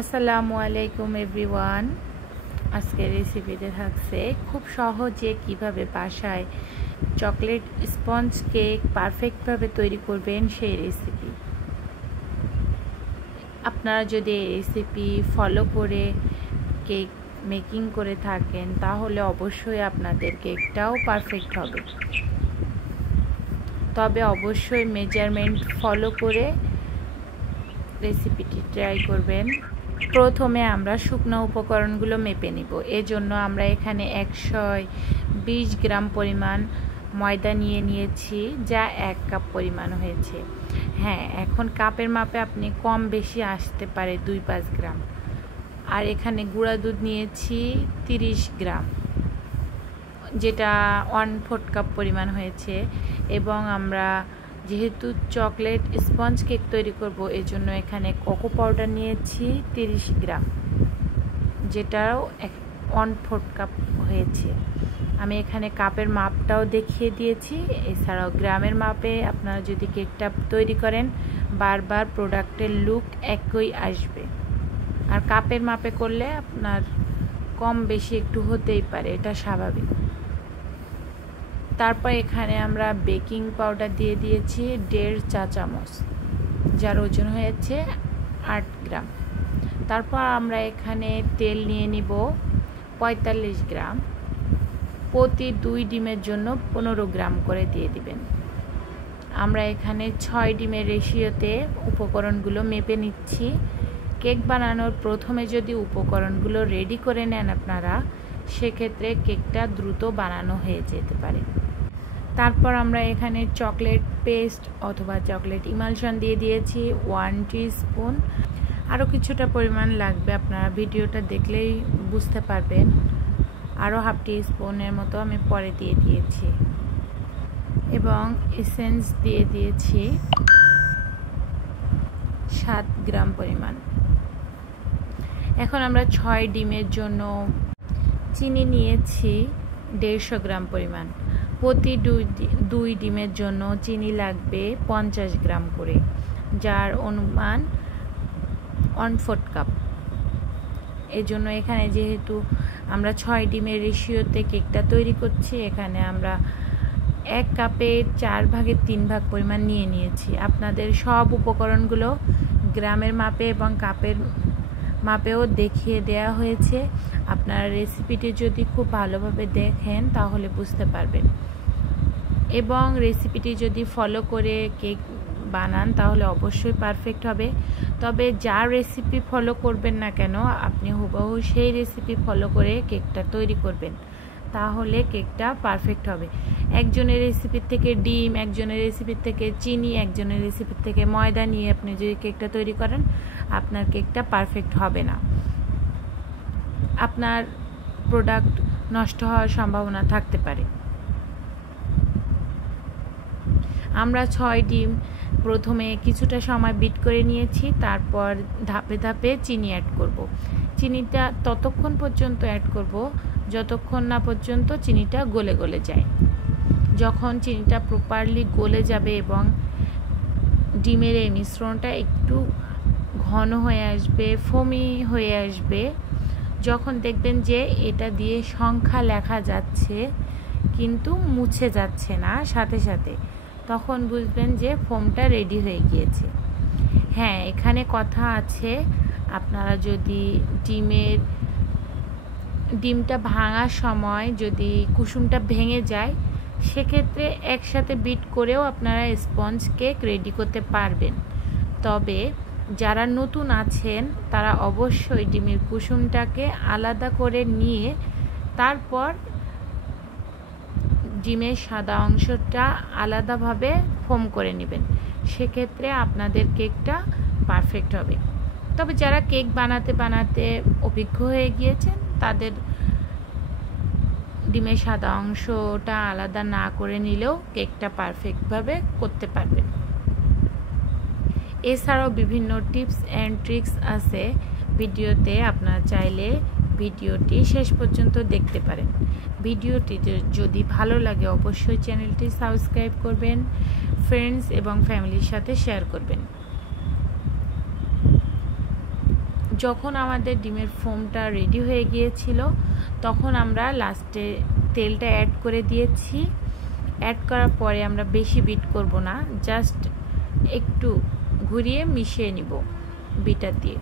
আসসালামু আলাইকুম এভরিওয়ান। আজকের রেসিপিতে থাকছে খুব সহজে কিভাবে বাসায় চকলেট স্পঞ্জ কেক পারফেক্টভাবে তৈরি করবেন সেই রেসিপি। আপনারা যদি এই রেসিপি ফলো করে কেক মেকিং করে থাকেন তাহলে অবশ্যই আপনাদের কেকটাও পারফেক্ট হবে। তবে অবশ্যই মেজারমেন্ট ফলো করে রেসিপিটি ট্রাই করবেন। প্রথমে আমরা শুকনো উপকরণগুলো মেপে নিব। এজন্য আমরা এখানে 120 গ্রাম পরিমাণ ময়দা নিয়েছি, যা 1 কাপ পরিমাণ হয়েছে। হ্যাঁ, এখন কাপের মাপে আপনি কম বেশি আসতে পারে 2-5 গ্রাম। আর এখানে গুঁড়া দুধ নিয়েছি 30 গ্রাম, যেটা 1/4 কাপ পরিমাণ হয়েছে। এবং আমরা যেহেতু চকলেট স্পঞ্জ কেক তৈরি করব এজন্য এখানে কোকো পাউডার নিয়েছি 30 গ্রাম, যেটাও 1/4 কাপ হয়েছে। আমি এখানে কাপের মাপটাও দেখিয়ে দিয়েছি। এছাড়াও গ্রামের মাপে আপনারা যদি কেকটা তৈরি করেন বারবার প্রোডাক্টের লুক একই আসবে। আর কাপের মাপে করলে আপনার কম বেশি একটু হতেই পারে, এটা স্বাভাবিক। তারপর এখানে আমরা বেকিং পাউডার দিয়ে দিয়েছি 1.5 চা চামচ, যার ওজন হয়েছে 8 গ্রাম। তারপর আমরা এখানে তেল নিয়ে নিব 45 গ্রাম। প্রতি 2 ডিমের জন্য 15 গ্রাম করে দিয়ে দিবেন। আমরা এখানে 6 ডিমের রেশিওতে উপকরণগুলো মেপে নিচ্ছি। কেক বানানোর প্রথমে যদি উপকরণগুলো রেডি করে নেন আপনারা, সেক্ষেত্রে কেকটা দ্রুত বানানো হয়ে যেতে পারে। তারপর আমরা এখানে চকলেট পেস্ট অথবা চকলেট ইমালশন দিয়ে দিয়েছি 1 টিস্পুন। আরও কিছুটা পরিমাণ লাগবে, আপনারা ভিডিওটা দেখলেই বুঝতে পারবেন। আরও হাফ টিস্পুনের মতো আমি পরে দিয়ে দিয়েছি। এবং এসেন্স দিয়ে দিয়েছি 7 গ্রাম পরিমাণ। এখন আমরা 6 ডিমের জন্য চিনি নিয়েছি 150 গ্রাম পরিমাণ। প্রতি 2 ডিমের জন্য চিনি লাগবে 50 গ্রাম করে, যার অনুমান 1/4 কাপ। এজন্য এখানে যেহেতু আমরা 6 ডিমের রেশিওতে কেকটা তৈরি করছি, এখানে আমরা 1 কাপে 4 ভাগের 3 ভাগ পরিমাণ নিয়েছি। আপনাদের সব উপকরণগুলো গ্রামের মাপে এবং কাপের মাপেও দেখিয়ে দেওয়া হয়েছে। আপনারা রেসিপিটি যদি খুব ভালোভাবে দেখেন তাহলে বুঝতে পারবেন। এবং রেসিপিটি যদি ফলো করে কেক বানান তাহলে অবশ্যই পারফেক্ট হবে। তবে যা রেসিপি ফলো করবেন না কেন, আপনি হুবহু সেই রেসিপি ফলো করে কেকটা তৈরি করবেন, তাহলে কেকটা পারফেক্ট হবে। একজনের রেসিপির থেকে ডিম, একজনের রেসিপির থেকে চিনি, একজনের রেসিপির থেকে ময়দা নিয়ে আপনি যদি কেকটা তৈরি করেন, আপনার কেকটা পারফেক্ট হবে না। আপনার প্রোডাক্ট নষ্ট হওয়ার সম্ভাবনা থাকতে পারে। আমরা 6 ডিম প্রথমে কিছুটা সময় বিট করে নিয়েছি। তারপর ধাপে ধাপে চিনি অ্যাড করব। চিনিটা ততক্ষণ পর্যন্ত অ্যাড করব যতক্ষণ না পর্যন্ত চিনিটা গলে গলে যায়। যখন চিনিটা প্রপারলি গলে যাবে এবং ডিমের এই মিশ্রণটা একটু ঘন হয়ে আসবে, ফোমি হয়ে আসবে, যখন দেখবেন যে এটা দিয়ে সংখ্যা লেখা যাচ্ছে কিন্তু মুছে যাচ্ছে না সাথে সাথে, তখন বুঝবেন যে ফোমটা রেডি হয়ে গিয়েছে। হ্যাঁ, এখানে কথা আছে, আপনারা যদি ডিমটা ভাঙার সময় যদি কুসুমটা ভেঙে যায়, সেক্ষেত্রে একসাথে বিট করেও আপনারা স্পঞ্জ কেক রেডি করতে পারবেন। তবে যারা নতুন আছেন তারা অবশ্যই ডিমের কুসুমটাকে আলাদা করে নিয়ে তারপর ডিমের সাদা অংশটা আলাদাভাবে ফোম করে নেবেন। সেক্ষেত্রে আপনাদের কেকটা পারফেক্ট হবে। তবে যারা কেক বানাতে বানাতে অভিজ্ঞ হয়ে গিয়েছেন তাদের ডিমের সাদা অংশটা আলাদা না করে নিলেও কেকটা পারফেক্টভাবে করতে পারবেন। এছাড়াও বিভিন্ন টিপস অ্যান্ড ট্রিক্স আছে ভিডিওতে, আপনারা চাইলে ভিডিওটি শেষ পর্যন্ত দেখতে পারেন। ভিডিওটি যদি ভালো লাগে অবশ্যই চ্যানেলটি সাবস্ক্রাইব করবেন, ফ্রেন্ডস এবং ফ্যামিলির সাথে শেয়ার করবেন। যখন আমাদের ডিমের ফোমটা রেডি হয়ে গিয়েছিল তখন আমরা লাস্টে তেলটা অ্যাড করে দিয়েছি। অ্যাড করার পরে আমরা বেশি বিট করব না, জাস্ট একটু ঘুরিয়ে মিশিয়ে নিব বিটার দিয়ে।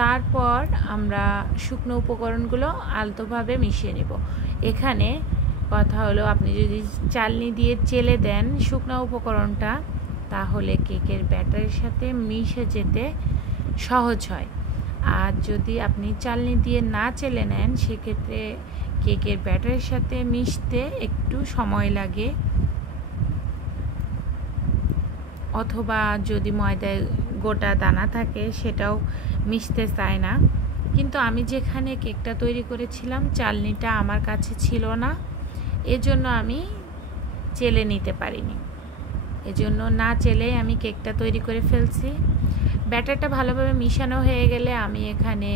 তারপর আমরা শুকনো উপকরণগুলো আলতোভাবে মিশিয়ে নিব। এখানে কথা হলো, আপনি যদি চালনি দিয়ে চেলে দেন শুকনো উপকরণটা, তাহলে কেকের ব্যাটারের সাথে মিশে যেতে সহজ হয়। আর যদি আপনি চালনি দিয়ে না চেলে নেন, সেক্ষেত্রে কেকের ব্যাটারের সাথে মিশতে একটু সময় লাগে, অথবা যদি ময়দায় গোটা দানা থাকে সেটাও মিশতে চায় না। কিন্তু আমি যেখানে কেকটা তৈরি করেছিলাম চালনিটা আমার কাছে ছিল না, এজন্য আমি চেলে নিতে পারিনি। এজন্য না চেলেই আমি কেকটা তৈরি করে ফেলছি। ব্যাটারটা ভালোভাবে মিশানো হয়ে গেলে আমি এখানে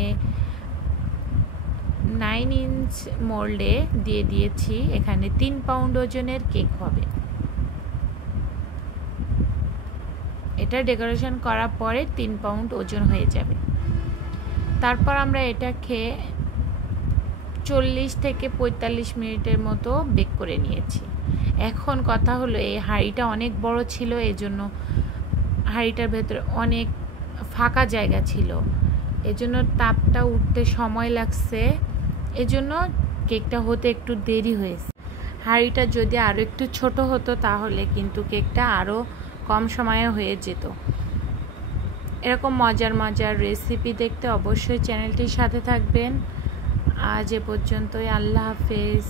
9 ইঞ্চ মোল্ডে দিয়ে দিয়েছি। এখানে 3 পাউন্ড ওজনের কেক হবে। এটা ডেকোরেশন করার পরে 3 পাউন্ড ওজন হয়ে যাবে। তারপর আমরা এটাকে 40 থেকে 45 মিনিটের মতো বেক করে নিয়েছি। এখন কথা হলো, এই হাঁড়িটা অনেক বড় ছিল, এজন্য হাঁড়িটার ভেতরে অনেক ফাঁকা জায়গা ছিল, এজন্য তাপটা উঠতে সময় লাগছে, এজন্য কেকটা হতে একটু দেরি হয়েছে। হাঁড়িটা যদি আরও একটু ছোট হতো তাহলে কিন্তু কেকটা আরও কম সময়ে হয়ে যেত। এরকম মজার মজার রেসিপি দেখতে অবশ্যই চ্যানেলটির সাথে থাকবেন। আজ এ পর্যন্তই, আল্লাহ হাফেজ।